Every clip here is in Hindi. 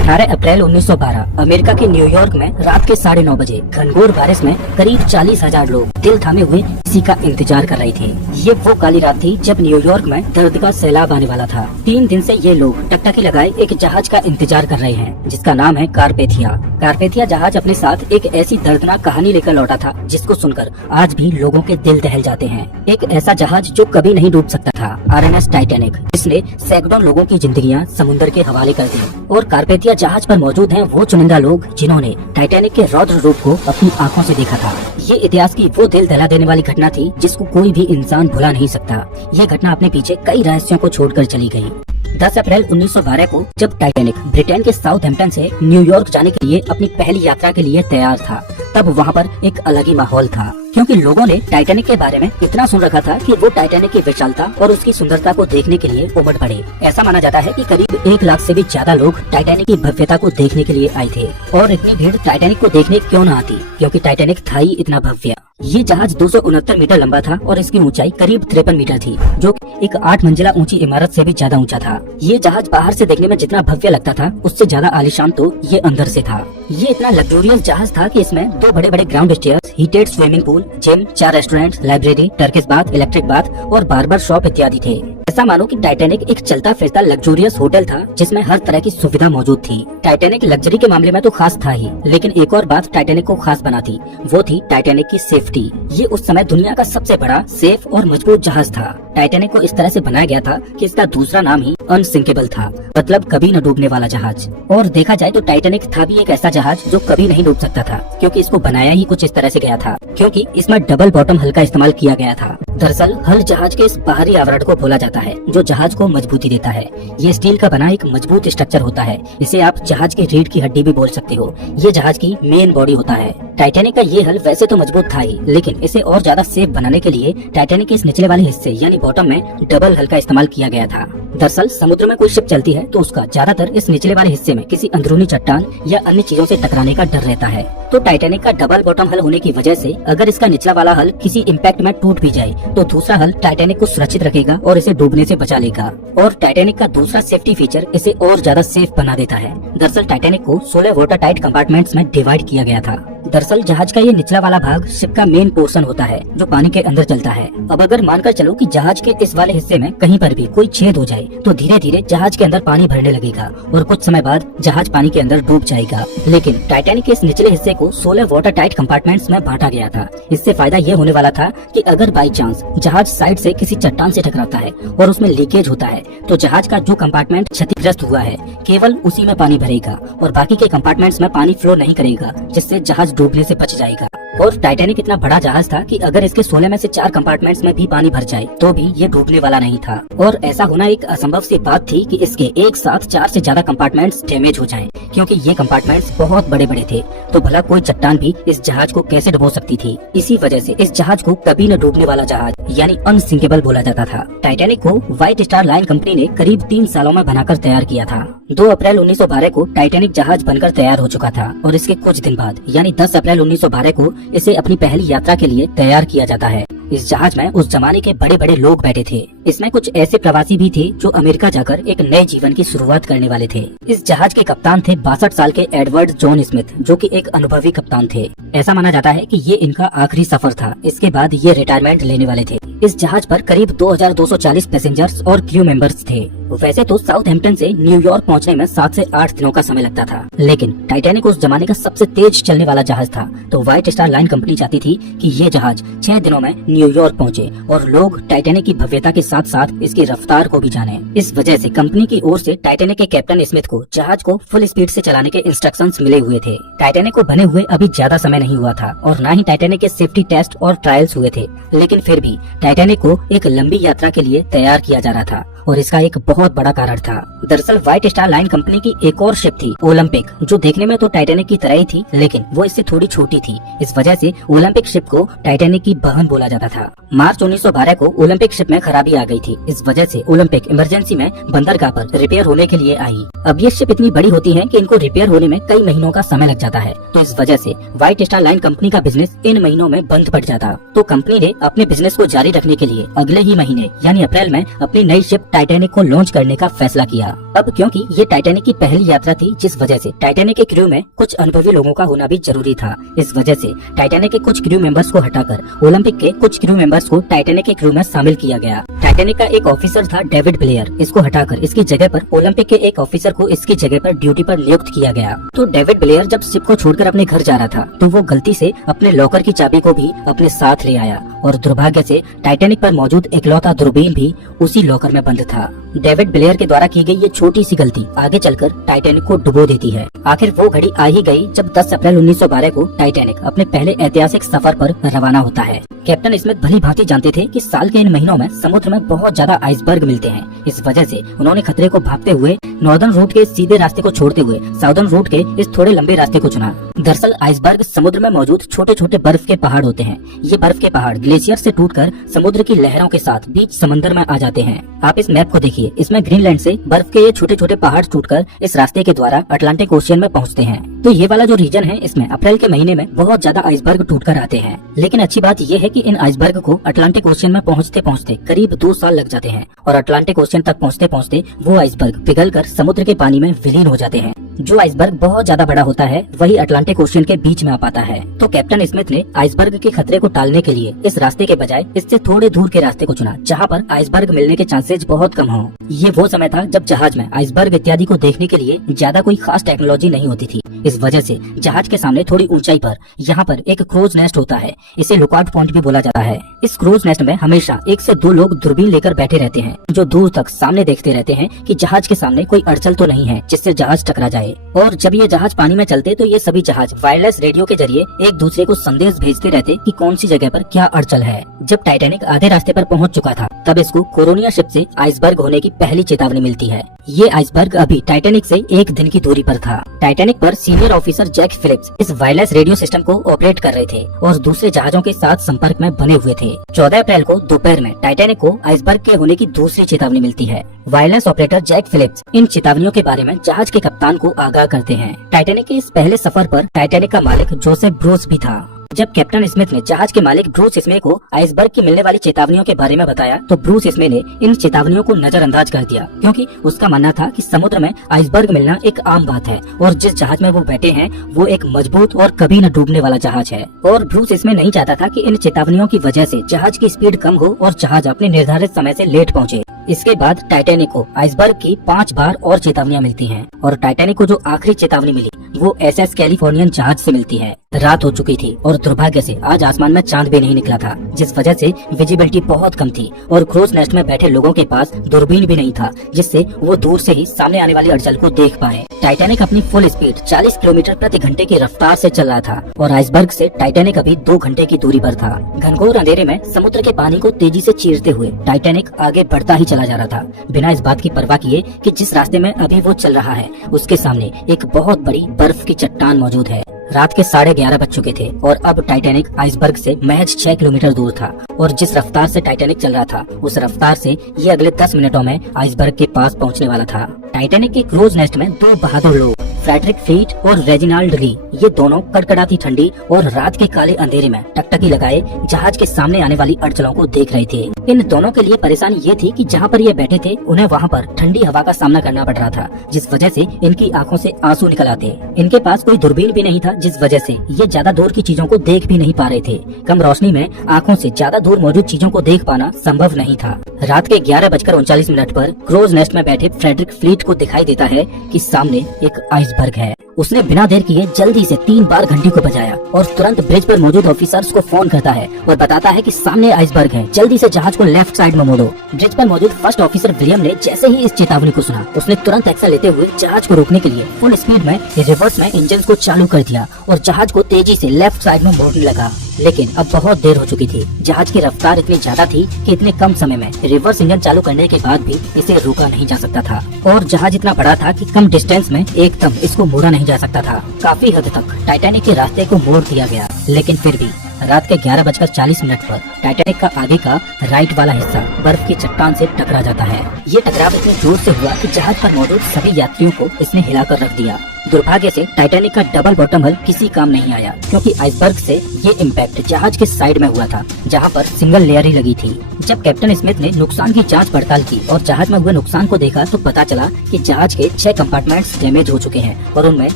18 अप्रैल 1912 अमेरिका के न्यूयॉर्क में रात के 9:30 बजे घनघोर बारिश में करीब 40,000 लोग दिल थामे हुए किसी का इंतजार कर रहे थे। ये वो काली रात थी जब न्यूयॉर्क में दर्द का सैलाब आने वाला था। 3 दिन से ये लोग टकटकी लगाए एक जहाज का इंतजार कर रहे हैं जिसका नाम है कारपेथिया। कारपेथिया जहाज अपने साथ एक ऐसी दर्दनाक कहानी लेकर लौटा था जिसको सुनकर आज भी लोगों के दिल दहल जाते हैं। एक ऐसा जहाज जो कभी नहीं डूब सकता था, RMS टाइटैनिक, जिसने सैकड़ों लोगों की जिंदगियां समुद्र के हवाले कर दी। और कारपेथिया जहाज पर मौजूद हैं वो चुनिंदा लोग जिन्होंने टाइटैनिक के रौद्र रूप को अपनी आंखों से देखा था। ये इतिहास की वो दिल दहला देने वाली घटना थी जिसको कोई भी इंसान भुला नहीं सकता। ये घटना अपने पीछे कई रहस्यों को छोड़कर चली गई। 10 अप्रैल 1912 को जब टाइटैनिक ब्रिटेन के साउथहैम्पटन से न्यूयॉर्क जाने के लिए अपनी पहली यात्रा के लिए तैयार था, तब वहाँ पर एक अलग ही माहौल था, क्योंकि लोगों ने टाइटैनिक के बारे में इतना सुन रखा था कि वो टाइटैनिक की विशालता और उसकी सुंदरता को देखने के लिए उमड़ पड़े। ऐसा माना जाता है कि करीब 1 लाख से भी ज्यादा लोग टाइटैनिक की भव्यता को देखने के लिए आए थे। और इतनी भीड़ टाइटैनिक को देखने क्यों न आती, क्योंकि टाइटैनिक था ही इतना भव्य। ये जहाज 269 मीटर लंबा था और इसकी ऊंचाई करीब 53 मीटर थी, जो एक 8 मंजिला ऊंची इमारत से भी ज्यादा ऊंचा था। ये जहाज बाहर से देखने में जितना भव्य लगता था, उससे ज्यादा आलीशान तो ये अंदर से था। ये इतना लग्जूरियस जहाज था कि इसमें 2 बड़े-बड़े ground stairs, heated swimming pool, gym, 4 restaurant, library, Turkish bath, electric bath और बार्बर शॉप इत्यादि थे। ऐसा मानो कि टाइटैनिक एक चलता फिरता लग्जूरियस होटल था जिसमें हर तरह की सुविधा मौजूद थी। टाइटैनिक लग्जरी के मामले में तो खास था ही, लेकिन एक और बात टाइटैनिक को खास बनाती, वो थी टाइटैनिक की सेफ्टी। ये उस समय दुनिया का सबसे बड़ा, सेफ और मजबूत जहाज था। टाइटैनिक को इस तरह से बनाया गया था कि इसका दूसरा नाम ही अनसिंकेबल था, मतलब कभी न डूबने वाला जहाज। और देखा जाए तो टाइटैनिक था भी एक ऐसा जहाज जो कभी नहीं डूब सकता था, क्योंकि इसको बनाया ही कुछ इस तरह से गया था, क्योंकि इसमें डबल बॉटम हल का इस्तेमाल किया गया था। दरअसल हल जहाज के इस बाहरी आवरण को बोला जाता है जो जहाज को मजबूती देता है। ये स्टील का बना एक मजबूत स्ट्रक्चर होता है। इसे आप जहाज की रीढ़ की हड्डी भी बोल सकते हो। ये जहाज की मेन बॉडी होता है। टाइटैनिक का ये हल वैसे तो मजबूत था ही, लेकिन इसे और ज्यादा सेफ बनाने के लिए टाइटैनिक के इस निचले वाले हिस्से यानी बॉटम में डबल हल का इस्तेमाल किया गया था। दरअसल समुद्र में कोई शिप चलती है तो उसका ज्यादातर इस निचले वाले हिस्से में किसी अंदरूनी चट्टान या अन्य चीजों से टकराने का डर रहता है। तो टाइटैनिक का डबल बॉटम हल होने की वजह से अगर इसका निचला वाला हल किसी इम्पैक्ट में टूट भी जाए तो दूसरा हल टाइटैनिक को सुरक्षित रखेगा और इसे डूबने से बचा लेगा। और टाइटैनिक का दूसरा सेफ्टी फीचर इसे और ज्यादा सेफ बना देता है। दरअसल टाइटैनिक को 16 वाटर टाइट कंपार्टमेंट्स में डिवाइड किया गया था। दरअसल जहाज का ये निचला वाला भाग शिप का मेन पोर्शन होता है जो पानी के अंदर चलता है। अब अगर मानकर चलो कि जहाज के इस वाले हिस्से में कहीं पर भी कोई छेद हो जाए तो धीरे धीरे जहाज के अंदर पानी भरने लगेगा और कुछ समय बाद जहाज पानी के अंदर डूब जाएगा। लेकिन टाइटैनिक के इस निचले हिस्से को 16 वाटर टाइट कंपार्टमेंट्स में बांटा गया था। इससे फायदा ये होने वाला था कि अगर बाई चांस जहाज साइड से किसी चट्टान से टकराता है और उसमें लीकेज होता है तो जहाज का जो कंपार्टमेंट क्षतिग्रस्त हुआ है केवल उसी में पानी भरेगा और बाकी के कंपार्टमेंट्स में पानी फ्लो नहीं करेगा, जिससे जहाज डूबने से बच जाएगा। और टाइटैनिक इतना बड़ा जहाज था कि अगर इसके 16 में से 4 कंपार्टमेंट्स में भी पानी भर जाए तो भी ये डूबने वाला नहीं था। और ऐसा होना एक असंभव सी बात थी कि इसके एक साथ 4 से ज्यादा कंपार्टमेंट्स डैमेज हो जाएं, क्योंकि ये कंपार्टमेंट्स बहुत बड़े बड़े थे। तो भला कोई चट्टान भी इस जहाज को कैसे डुबो सकती थी। इसी वजह से इस जहाज को कभी न डूबने वाला जहाज यानी अनसिंकेबल बोला जाता था। टाइटैनिक को व्हाइट स्टार लाइन कंपनी ने करीब 3 सालों में बनाकर तैयार किया था। 2 अप्रैल 1912 को टाइटैनिक जहाज बनकर तैयार हो चुका था और इसके कुछ दिन बाद यानी 10 अप्रैल 1912 को इसे अपनी पहली यात्रा के लिए तैयार किया जाता है। इस जहाज में उस जमाने के बड़े बड़े लोग बैठे थे। इसमें कुछ ऐसे प्रवासी भी थे जो अमेरिका जाकर एक नए जीवन की शुरुआत करने वाले थे। इस जहाज के कप्तान थे 62 साल के एडवर्ड जॉन स्मिथ, जो कि एक अनुभवी कप्तान थे। ऐसा माना जाता है कि ये इनका आखिरी सफर था। इसके बाद ये रिटायरमेंट लेने वाले थे। इस जहाज पर करीब 2240 पैसेंजर्स और क्रू मेंबर्स थे। वैसे तो साउथहैम्पटन से न्यूयॉर्क पहुंचने में 7 से 8 दिनों का समय लगता था, लेकिन टाइटैनिक उस जमाने का सबसे तेज चलने वाला जहाज था। तो व्हाइट स्टार लाइन कंपनी चाहती थी कि ये जहाज 6 दिनों में न्यूयॉर्क पहुंचे और लोग टाइटैनिक की भव्यता के साथ साथ इसकी रफ्तार को भी जाने। इस वजह से कंपनी की ओर से टाइटैनिक के कैप्टन स्मिथ को जहाज को फुल स्पीड से चलाने के इंस्ट्रक्शंस मिले हुए थे। टाइटैनिक को बने हुए अभी ज्यादा समय नहीं हुआ था और न ही टाइटैनिक के सेफ्टी टेस्ट और ट्रायल्स हुए थे, लेकिन फिर भी टाइटैनिक को एक लंबी यात्रा के लिए तैयार किया जा रहा था और इसका एक बहुत बड़ा कारण था। दरअसल व्हाइट स्टार लाइन कंपनी की एक और शिप थी ओलंपिक, जो देखने में तो टाइटैनिक की तरह ही थी, लेकिन वो इससे थोड़ी छोटी थी। इस वजह से ओलंपिक शिप को टाइटैनिक की बहन बोला जाता था। मार्च 1912 को ओलंपिक शिप में खराबी आ गई थी। इस वजह से ओलंपिक इमरजेंसी में बंदरगाह पर रिपेयर होने के लिए आई। अब ये शिप इतनी बड़ी होती है कि इनको रिपेयर होने में कई महीनों का समय लग जाता है, तो इस वजह से व्हाइट स्टार लाइन कंपनी का बिजनेस इन महीनों में बंद पड़ जाता। तो कंपनी ने अपने बिजनेस को जारी रखने के लिए अगले ही महीने यानी अप्रैल में अपनी नई शिप टाइटैनिक को लॉन्च करने का फैसला किया। अब क्योंकि ये टाइटैनिक की पहली यात्रा थी, जिस वजह से टाइटैनिक के क्रू में कुछ अनुभवी लोगों का होना भी जरूरी था। इस वजह से टाइटैनिक के कुछ क्रू मेंबर्स को हटाकर ओलंपिक के कुछ क्रू मेंबर्स को टाइटैनिक के क्रू में शामिल किया गया। टाइटैनिक का एक ऑफिसर था डेविड ब्लेयर, इसको हटाकर इसकी जगह पर ओलंपिक के एक ऑफिसर को इसकी जगह पर ड्यूटी पर नियुक्त किया गया। तो डेविड ब्लेयर जब शिप को छोड़कर अपने घर जा रहा था तो वो गलती से अपने लॉकर की चाबी को भी अपने साथ ले आया और दुर्भाग्य से टाइटैनिक पर मौजूद इकलौता दूरबीन भी उसी लॉकर में बंद था। डेविड ब्लेयर के द्वारा की गई ये छोटी सी गलती आगे चलकर टाइटैनिक को डुबो देती है। आखिर वो घड़ी आ ही गई जब 10 अप्रैल 1912 को टाइटैनिक अपने पहले ऐतिहासिक सफर पर रवाना होता है। कैप्टन स्मिथ भली भांति जानते थे कि साल के इन महीनों में समुद्र में बहुत ज्यादा आइसबर्ग मिलते हैं। इस वजह से उन्होंने खतरे को भांपते हुए नॉर्दर्न रूट के सीधे रास्ते को छोड़ते हुए साउदर्न रूट के इस थोड़े लंबे रास्ते को चुना। दरअसल आइसबर्ग समुद्र में मौजूद छोटे छोटे बर्फ के पहाड़ होते हैं। ये बर्फ के पहाड़ ग्लेशियर से टूटकर समुद्र की लहरों के साथ बीच समंदर में आ जाते हैं। आप इस मैप को देखिए, इसमें ग्रीनलैंड से बर्फ के ये छोटे छोटे पहाड़ टूटकर इस रास्ते के द्वारा अटलांटिक ओशियन में पहुंचते हैं। तो ये वाला जो रीजन है, इसमें अप्रैल के महीने में बहुत ज्यादा आइसबर्ग टूटकर आते हैं। लेकिन अच्छी बात ये है कि इन आइसबर्ग को अटलांटिक ओशियन में पहुंचते पहुंचते करीब 2 साल लग जाते हैं और अटलांटिक ओशियन तक पहुंचते पहुंचते वो आइसबर्ग पिघलकर समुद्र के पानी में विलीन हो जाते हैं। जो आइसबर्ग बहुत ज्यादा बड़ा होता है वही अटलांटिक ओशियन के बीच में आ पाता है। तो कैप्टन स्मिथ ने आइसबर्ग के खतरे को टालने के लिए इस रास्ते के बजाय इससे थोड़े दूर के रास्ते को चुना, जहाँ पर आइसबर्ग मिलने के चांसेस बहुत कम हो। ये वो समय था जब जहाज में आइसबर्ग इत्यादि को देखने के लिए ज्यादा कोई खास टेक्नोलॉजी नहीं होती थी। इस वजह से जहाज के सामने थोड़ी ऊंचाई पर यहाँ पर एक क्रोज नेस्ट होता है, इसे लुकआउट पॉइंट भी बोला जाता है। इस क्रोज नेस्ट में हमेशा 1 से 2 लोग दूरबीन लेकर बैठे रहते हैं, जो दूर तक सामने देखते रहते हैं कि जहाज के सामने कोई अड़चन तो नहीं है जिससे जहाज टकरा जाए। और जब ये जहाज पानी में चलते तो ये सभी जहाज वायरलेस रेडियो के जरिए एक दूसरे को संदेश भेजते रहते कि कौन सी जगह पर क्या अड़चन है। जब टाइटैनिक आधे रास्ते पर पहुंच चुका था तब इसको कोरोनिया शिप से आइसबर्ग होने की पहली चेतावनी मिलती है। ये आइसबर्ग अभी टाइटैनिक से 1 दिन की दूरी पर था। टाइटैनिक पर सीनियर ऑफिसर जैक फिलिप्स इस वायरलेस रेडियो सिस्टम को ऑपरेट कर रहे थे और दूसरे जहाजों के साथ संपर्क में बने हुए थे। 14 अप्रैल को दोपहर में टाइटैनिक को आइसबर्ग के होने की दूसरी चेतावनी मिलती है। वायरलेस ऑपरेटर जैक फिलिप्स इन चेतावनियों के बारे में जहाज के कप्तान को आगाह करते हैं। टाइटैनिक के इस पहले सफर पर टाइटैनिक का मालिक जोसेफ ब्रूस भी था। जब कैप्टन स्मिथ ने जहाज के मालिक ब्रूस स्मेथ को आइसबर्ग की मिलने वाली चेतावनियों के बारे में बताया तो ब्रूस स्मेथ ने इन चेतावनियों को नजरअंदाज कर दिया, क्योंकि उसका मानना था कि समुद्र में आइसबर्ग मिलना एक आम बात है और जिस जहाज में वो बैठे हैं वो एक मजबूत और कभी न डूबने वाला जहाज है। और ब्रूस स्मेथ नहीं चाहता था कि इन चेतावनियों की वजह से जहाज की स्पीड कम हो और जहाज अपने निर्धारित समय से लेट पहुंचे। इसके बाद टाइटैनिक को आइसबर्ग की 5 बार और चेतावनियां मिलती हैं और टाइटैनिक को जो आखिरी चेतावनी मिली वो एसएस कैलिफोर्नियन जहाज से मिलती है। रात हो चुकी थी और दुर्भाग्य से आज आसमान में चांद भी नहीं निकला था, जिस वजह से विजिबिलिटी बहुत कम थी और क्रूज नेस्ट में बैठे लोगों के पास दूरबीन भी नहीं था जिससे वो दूर से ही सामने आने वाली अड़चन को देख पाए। टाइटैनिक अपनी फुल स्पीड 40 किलोमीटर प्रति घंटे की रफ्तार से चल रहा था और आइसबर्ग से टाइटैनिक अभी 2 घंटे की दूरी पर था। घनघोर अंधेरे में समुद्र के पानी को तेजी से चीरते हुए टाइटैनिक आगे बढ़ता ही चला जा रहा था, बिना इस बात की परवाह किए कि जिस रास्ते में अभी वो चल रहा है उसके सामने एक बहुत बड़ी बर्फ की चट्टान मौजूद है। रात के 11:30 बज चुके थे और अब टाइटैनिक आइसबर्ग से महज 6 किलोमीटर दूर था और जिस रफ्तार से टाइटैनिक चल रहा था उस रफ्तार से ये अगले 10 मिनटों में आइसबर्ग के पास पहुंचने वाला था। टाइटैनिक के क्रूज नेस्ट में 2 बहादुर लोग फ्रेडरिक फ्लीट और रेजिनाल्ड ली, ये दोनों कड़कड़ाती ठंडी और रात के काले अंधेरे में टकटकी लगाए जहाज के सामने आने वाली अड़चनों को देख रहे थे। इन दोनों के लिए परेशानी ये थी कि जहाँ पर ये बैठे थे उन्हें वहाँ पर ठंडी हवा का सामना करना पड़ रहा था, जिस वजह से इनकी आंखों से आंसू निकल आते। इनके पास कोई दूरबीन भी नहीं था जिस वजह से ये ज्यादा दूर की चीजों को देख भी नहीं पा रहे थे। कम रोशनी में आंखों से ज्यादा दूर मौजूद चीजों को देख पाना संभव नहीं था। रात के 11:39 पर क्रूज नेस्ट में बैठे फ्रेडरिक फ्लीट को दिखाई देता है कि सामने एक आइसबर्ग है। उसने बिना देर किए जल्दी से 3 बार घंटी को बजाया और तुरंत ब्रिज पर मौजूद ऑफिसर्स को फोन करता है और बताता है कि सामने आइसबर्ग है, जल्दी से जहाज को लेफ्ट साइड में मोड़ो। ब्रिज पर मौजूद फर्स्ट ऑफिसर विलियम ने जैसे ही इस चेतावनी को सुना उसने तुरंत एक्शन लेते हुए जहाज को रोकने के लिए फुल स्पीड में रिवर्स में इंजन को चालू कर दिया और जहाज को तेजी से लेफ्ट साइड में मोड़ने लगा। लेकिन अब बहुत देर हो चुकी थी। जहाज की रफ्तार इतनी ज्यादा थी कि इतने कम समय में रिवर्स इंजन चालू करने के बाद भी इसे रोका नहीं जा सकता था और जहाज इतना बड़ा था कि कम डिस्टेंस में एकदम इसको मोड़ा नहीं जा सकता था। काफी हद तक टाइटैनिक के रास्ते को मोड़ दिया गया, लेकिन फिर भी रात के 11:40 पर टाइटैनिक का आगे का राइट वाला हिस्सा बर्फ की चट्टान से टकरा जाता है। ये टकराव इतने जोर से हुआ कि जहाज पर मौजूद सभी यात्रियों को इसने हिलाकर रख दिया। दुर्भाग्य से टाइटैनिक का डबल बॉटम हल किसी काम नहीं आया, क्योंकि आइसबर्ग से ये इम्पैक्ट जहाज के साइड में हुआ था, जहां पर सिंगल लेयर ही लगी थी। जब कैप्टन स्मिथ ने नुकसान की जांच पड़ताल की और जहाज में हुए नुकसान को देखा तो पता चला कि जहाज के 6 कंपार्टमेंट्स डैमेज हो चुके हैं और उनमें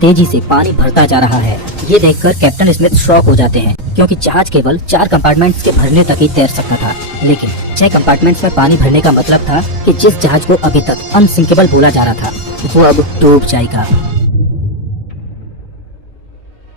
तेजी से पानी भरता जा रहा है। ये देखकर कैप्टन स्मिथ शॉक हो जाते हैं, क्योंकि जहाज केवल 4 कंपार्टमेंट्स के भरने तक ही तैर सकता था, लेकिन 6 कंपार्टमेंट्स में पानी भरने का मतलब था कि जिस जहाज को अभी तक अनसिंकेबल बोला जा रहा था वो अब डूब जाएगा।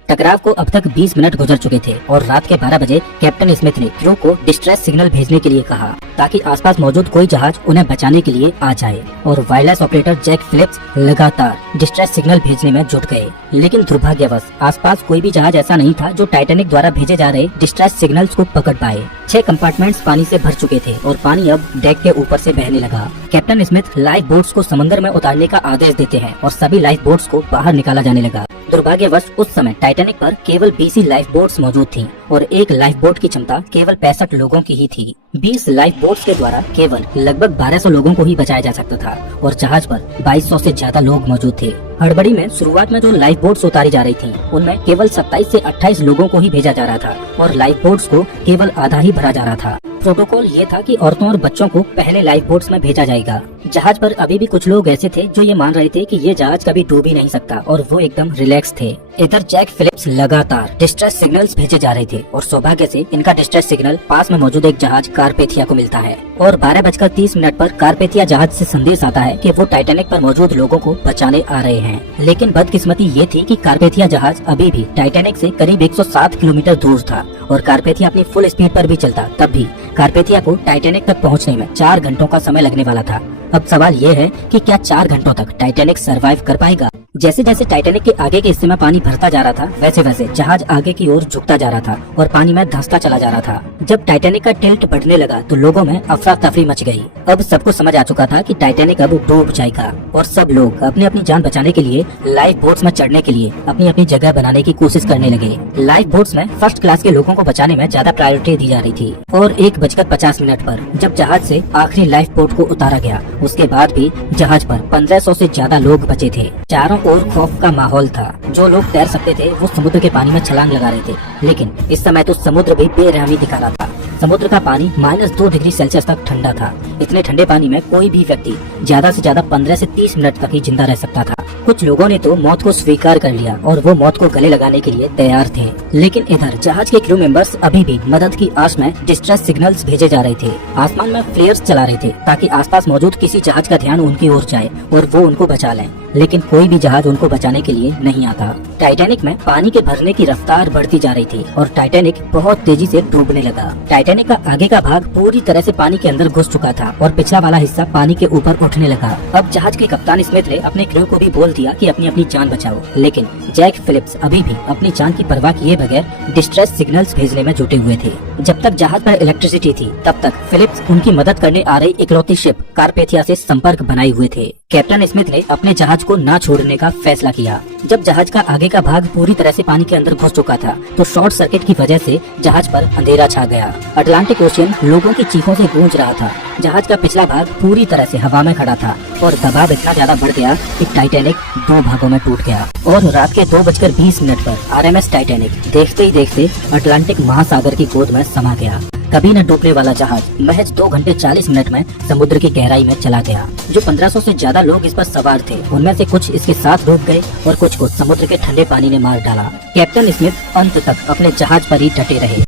टकराव को अब तक 20 मिनट गुजर चुके थे और रात के 12 बजे कैप्टन स्मिथ ने क्रू को डिस्ट्रेस सिग्नल भेजने के लिए कहा, ताकि आसपास मौजूद कोई जहाज उन्हें बचाने के लिए आ जाए। और वायरलेस ऑपरेटर जैक फिलिप्स लगातार डिस्ट्रेस सिग्नल भेजने में जुट गए, लेकिन दुर्भाग्यवश आसपास कोई भी जहाज ऐसा नहीं था जो टाइटैनिक द्वारा भेजे जा रहे डिस्ट्रेस सिग्नल्स को पकड़ पाए। 6 कंपार्टमेंट्स पानी से भर चुके थे और पानी अब डेक के ऊपर से बहने लगा। कैप्टन स्मिथ लाइफ बोट्स को समंदर में उतारने का आदेश देते हैं और सभी लाइफ बोट्स को बाहर निकाला जाने लगा। दुर्भाग्यवश उस समय टाइटैनिक पर केवल 20 ही लाइफ बोट्स मौजूद थीं और एक लाइफ बोट की क्षमता केवल 65 लोगों की ही थी। 20 लाइफ बोट्स के द्वारा केवल लगभग 1200 लोगों को ही बचाया जा सकता था और जहाज पर 2200 से ज्यादा लोग मौजूद थे। हड़बड़ी में शुरुआत में जो लाइफ बोट्स उतारी जा रही थीं, उनमें केवल 27 से 28 लोगों को ही भेजा जा रहा था और लाइफ बोट्स को केवल आधा ही भरा जा रहा था। प्रोटोकॉल ये था कि औरतों और बच्चों को पहले लाइफ बोट्स में भेजा जाएगा। जहाज पर अभी भी कुछ लोग ऐसे थे जो ये मान रहे थे कि ये जहाज कभी डूब ही नहीं सकता और वो एकदम रिलैक्स थे। इधर जैक फिलिप्स लगातार डिस्ट्रेस सिग्नल्स भेजे जा रहे थे और सौभाग्य से इनका डिस्ट्रेस सिग्नल पास में मौजूद एक जहाज कारपेथिया को मिलता है और 12:30 पर कारपेथिया जहाज से संदेश आता है कि वो टाइटैनिक पर मौजूद लोगों को बचाने आ रहे हैं। लेकिन बदकिस्मती ये थी कि कारपेथिया जहाज अभी भी टाइटैनिक से करीब 107 किलोमीटर दूर था और कारपेथिया अपनी फुल स्पीड पर भी चलता, तब भी कारपेथिया को टाइटैनिक तक पहुंचने में 4 घंटों का समय लगने वाला था। अब सवाल ये है कि क्या 4 घंटों तक टाइटैनिक सरवाइव कर पाएगा? जैसे जैसे टाइटैनिक के आगे के हिस्से में पानी भरता जा रहा था, वैसे वैसे जहाज आगे की ओर झुकता जा रहा था और पानी में धंसता चला जा रहा था। जब टाइटैनिक का टिल्ट बढ़ने लगा तो लोगों में अफरा तफरी मच गई। अब सबको समझ आ चुका था कि टाइटैनिक अब डूब जाएगा और सब लोग अपनी अपनी जान बचाने के लिए लाइफ बोट्स में चढ़ने के लिए अपनी अपनी जगह बनाने की कोशिश करने लगे। लाइफ बोट्स में फर्स्ट क्लास के लोगों को बचाने में ज्यादा प्रायोरिटी दी जा रही थी और 1:50 पर जब जहाज से आखिरी लाइफ बोट को उतारा गया, उसके बाद भी जहाज पर 1500 से ज्यादा लोग बचे थे। चारों ओर खौफ का माहौल था। जो लोग तैर सकते थे वो समुद्र के पानी में छलांग लगा रहे थे, लेकिन इस समय तो समुद्र भी बेरहमी दिखा रहा था। समुद्र का पानी -2 डिग्री सेल्सियस तक ठंडा था। इतने ठंडे पानी में कोई भी व्यक्ति ज्यादा से ज्यादा 15 से 30 मिनट तक ही जिंदा रह सकता था। कुछ लोगों ने तो मौत को स्वीकार कर लिया और वो मौत को गले लगाने के लिए तैयार थे। लेकिन इधर जहाज के क्रू मेंबर्स अभी भी मदद की आस में डिस्ट्रेस सिग्नल्स भेजे जा रहे थे। आसमान में फ्लेयर्स चला रहे थे ताकि आसपास मौजूद किसी जहाज का ध्यान उनकी ओर जाए और वो उनको बचा लें, लेकिन कोई भी जहाज उनको बचाने के लिए नहीं आता। टाइटैनिक में पानी के भरने की रफ्तार बढ़ती जा रही थी और टाइटैनिक बहुत तेजी से डूबने लगा। टाइटैनिक का आगे का भाग पूरी तरह से पानी के अंदर घुस चुका था और पिछला वाला हिस्सा पानी के ऊपर उठने लगा। अब जहाज के कप्तान स्मिथ ने अपने क्रू को भी बोल दिया कि अपनी अपनी जान बचाओ, लेकिन जैक फिलिप्स अभी भी अपनी जान की परवाह किए बगैर डिस्ट्रेस सिग्नल्स भेजने में जुटे हुए थे। जब तक जहाज पर इलेक्ट्रिसिटी थी, तब तक फिलिप्स उनकी मदद करने आ रही इकलौती शिप कारपेथिया से संपर्क बनाए हुए थे। कैप्टन स्मिथ ने अपने जहाज को ना छोड़ने का फैसला किया। जब जहाज का आगे का भाग पूरी तरह से पानी के अंदर घुस चुका था, तो शॉर्ट सर्किट की वजह से जहाज पर अंधेरा छा गया। अटलांटिक ओशियन लोगों की चीखों से गूंज रहा था। जहाज का पिछला भाग पूरी तरह से हवा में खड़ा था और दबाव इतना ज्यादा बढ़ गया कि टाइटैनिक 2 भागों में टूट गया और रात के 2:20 पर RMS टाइटैनिक देखते ही देखते अटलांटिक महासागर की गोद में समा गया। कभी न डूबने वाला जहाज महज 2 घंटे 40 मिनट में समुद्र की गहराई में चला गया। जो 1500 से ज्यादा लोग इस पर सवार थे, उनमें से कुछ इसके साथ डूब गए और कुछ को समुद्र के ठंडे पानी ने मार डाला। कैप्टन स्मिथ अंत तक अपने जहाज पर ही डटे रहे।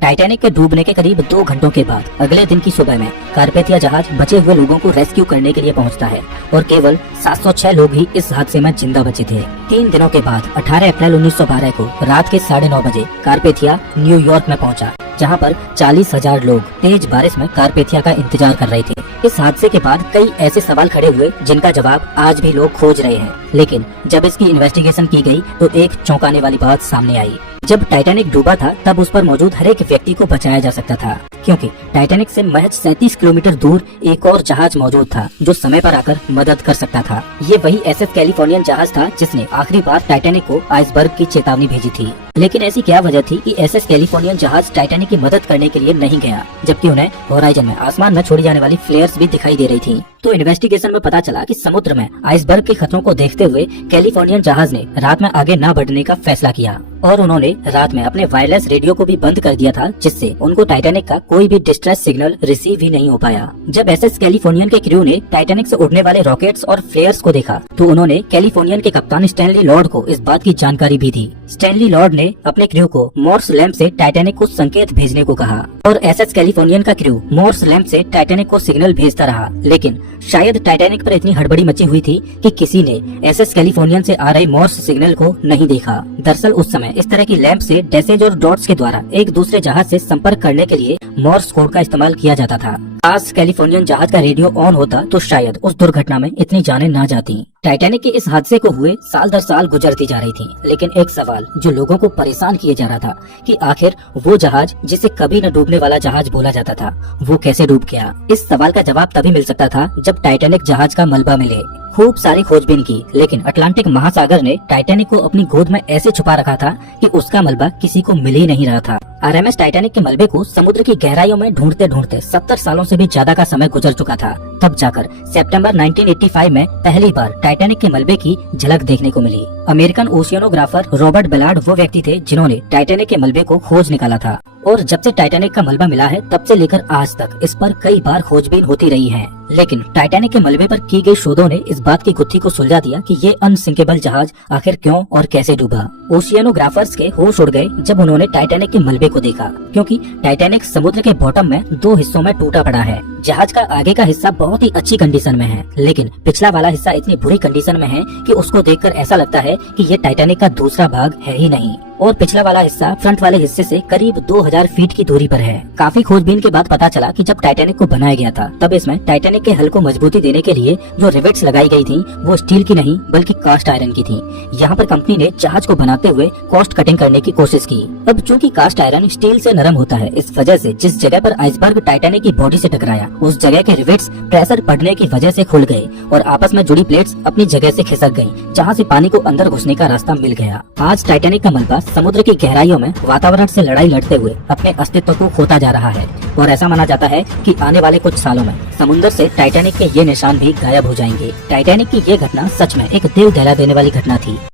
टाइटैनिक के डूबने के करीब 2 घंटों के बाद अगले दिन की सुबह में कारपेथिया जहाज बचे हुए लोगों को रेस्क्यू करने के लिए पहुंचता है और केवल 706 लोग ही इस हादसे में जिंदा बचे थे। 3 दिनों के बाद 18 अप्रैल 1912 को रात के 9:30 बजे कारपेथिया न्यूयॉर्क में पहुंचा, जहां पर 40,000 लोग तेज बारिश में कारपेथिया का इंतजार कर रहे थे। इस हादसे के बाद कई ऐसे सवाल खड़े हुए जिनका जवाब आज भी लोग खोज रहे हैं, लेकिन जब इसकी इन्वेस्टिगेशन की गई तो एक चौंकाने वाली बात सामने आई। जब टाइटैनिक डूबा था, तब उस पर मौजूद हर एक व्यक्ति को बचाया जा सकता था। क्योंकि टाइटैनिक से महज 37 किलोमीटर दूर एक और जहाज मौजूद था जो समय पर आकर मदद कर सकता था। ये वही एसएस कैलिफोर्नियन जहाज था जिसने आखिरी बार टाइटैनिक को आइसबर्ग की चेतावनी भेजी थी। लेकिन ऐसी क्या वजह थी कि एसएस कैलिफोर्नियन जहाज टाइटैनिक की मदद करने के लिए नहीं गया, जबकि उन्हें होराइजन में आसमान न छोड़ी जाने वाली फ्लेयर्स भी दिखाई दे रही थी। तो इन्वेस्टिगेशन में पता चला कि समुद्र में आइसबर्ग के खतरों को देखते हुए कैलिफोर्नियन जहाज ने रात में आगे न बढ़ने का फैसला किया और उन्होंने रात में अपने वायरलेस रेडियो को भी बंद कर दिया था, जिससे उनको टाइटैनिक का कोई भी डिस्ट्रेस सिग्नल रिसीव ही नहीं हो पाया। जब एसएस कैलिफोर्नियन के क्रू ने टाइटैनिक से उड़ने वाले रॉकेट्स और फ्लेयर्स को देखा तो उन्होंने कैलिफोर्नियन के कप्तान स्टैनली लॉर्ड को इस बात की जानकारी भी दी। स्टैनली लॉर्ड ने अपने क्रू को मोर्स लैंप से टाइटैनिक को संकेत भेजने को कहा और एसएस कैलिफोर्नियन का क्रू मोर्स लैंप से टाइटैनिक को सिग्नल भेजता रहा। लेकिन शायद टाइटैनिक पर इतनी हड़बड़ी मची हुई थी कि किसी ने एसएस कैलिफोर्नियन से आ रहे मोर्स सिग्नल को नहीं देखा। दरअसल उस समय इस तरह की लैंप से डैशेज और डॉट्स के द्वारा एक दूसरे जहाज से संपर्क करने के लिए मोर्स कोड का इस्तेमाल किया जाता था। आज कैलिफोर्नियन जहाज का रेडियो ऑन होता तो शायद उस दुर्घटना में इतनी जानें ना जाती। टाइटैनिक के इस हादसे को हुए साल दर साल गुजरती जा रही थी, लेकिन एक सवाल जो लोगों को परेशान किए जा रहा था कि आखिर वो जहाज जिसे कभी न डूबने वाला जहाज बोला जाता था वो कैसे डूब गया। इस सवाल का जवाब तभी मिल सकता था जब टाइटैनिक जहाज का मलबा मिले। खूब सारी खोजबीन की, लेकिन अटलांटिक महासागर ने टाइटैनिक को अपनी गोद में ऐसे छुपा रखा था कि उसका मलबा किसी को मिल ही नहीं रहा था। आरएमएस टाइटैनिक के मलबे को समुद्र की गहराइयों में ढूंढते ढूंढते 70 सालों से भी ज्यादा का समय गुजर चुका था। तब जाकर सितंबर 1985 में पहली बार टाइटैनिक के मलबे की झलक देखने को मिली। अमेरिकन ओशियनोग्राफर रॉबर्ट बेलार्ड वो व्यक्ति थे जिन्होंने टाइटैनिक के मलबे को खोज निकाला था और जब से टाइटैनिक का मलबा मिला है तब से लेकर आज तक इस पर कई बार खोजबीन होती रही है। लेकिन टाइटैनिक के मलबे पर की गई शोधों ने इस बात की गुत्थी को सुलझा दिया कि ये अनसिंकेबल जहाज आखिर क्यों और कैसे डूबा। ओशियनोग्राफर्स के होश उड़ गए जब उन्होंने टाइटैनिक के मलबे को देखा, क्योंकि टाइटैनिक समुद्र के बॉटम में 2 हिस्सों में टूटा पड़ा है। जहाज का आगे का हिस्सा बहुत ही अच्छी कंडीशन में है, लेकिन पिछला वाला हिस्सा इतनी बुरी कंडीशन में है कि उसको देखकर ऐसा लगता है कि ये टाइटैनिक का दूसरा भाग है ही नहीं और पिछला वाला हिस्सा फ्रंट वाले हिस्से से करीब 2000 फीट की दूरी पर है। काफी खोजबीन के बाद पता चला कि जब टाइटैनिक को बनाया गया था तब इसमें टाइटैनिक के हल को मजबूती देने के लिए जो रिवेट्स लगाई गई थी वो स्टील की नहीं बल्कि कास्ट आयरन की थी। यहाँ पर कंपनी ने जहाज को बनाते हुए कॉस्ट कटिंग करने की कोशिश की। अब चूंकि कास्ट आयरन स्टील से नरम होता है, इस वजह से जिस जगह पर आइसबर्ग टाइटैनिक की बॉडी से टकराया उस जगह के रिवेट्स प्रेशर पड़ने की वजह से खुल गए और आपस में जुड़ी प्लेट्स अपनी जगह से खिसक गयी, जहाँ से पानी को अंदर घुसने का रास्ता मिल गया। आज टाइटैनिक का मलबा समुद्र की गहराई में वातावरण से लड़ाई लड़ते हुए अपने अस्तित्व को खोता जा रहा है और ऐसा माना जाता है कि आने वाले कुछ सालों में समुद्र से टाइटैनिक के ये निशान भी गायब हो जाएंगे। टाइटैनिक की ये घटना सच में एक दिल दहला देने वाली घटना थी।